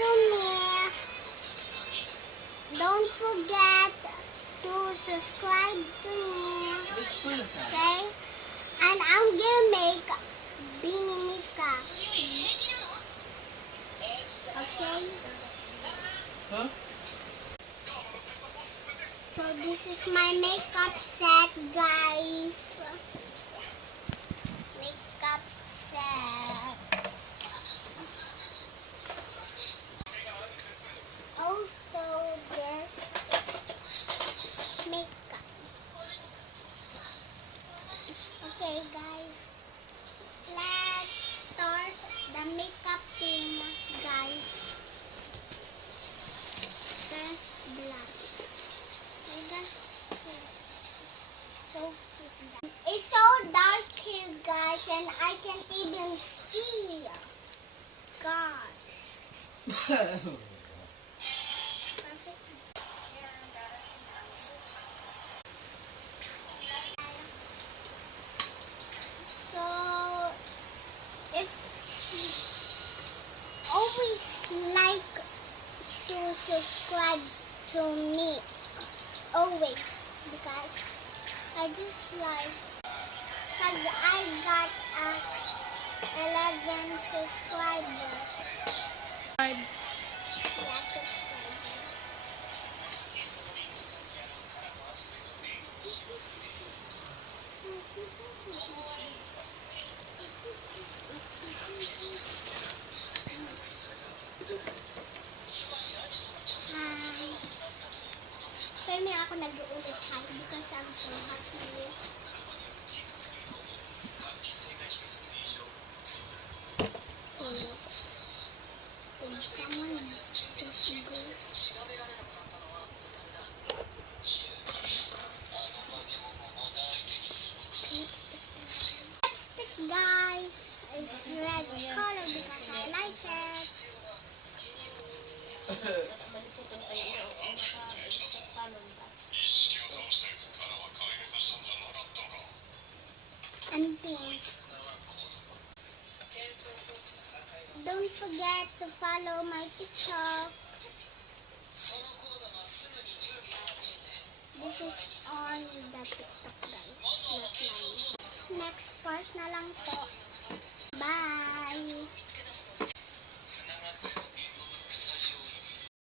for me. Don't forget to subscribe to me. Okay? And I'm gonna make Beanie Mika. Okay? Huh? So this is my makeup set, guys. Makeup set. Also this makeup. Okay, guys. Let's start the makeup thing, guys. First blush. So cute. It's so dark here, guys, and I can't even see. Gosh. Perfect. So, if you always like to subscribe to me, always, because I just like, because I got 11 subscribers. Yeah, subscribers. Hi. Kaya may ako nag-uulit hi because I'm so happy. So, when someone just goes, lipstick, guys, is red color because I like it. And pink. Don't forget to follow my TikTok. This is on the TikTok, guys, not mine. Next part na lang po. Bye!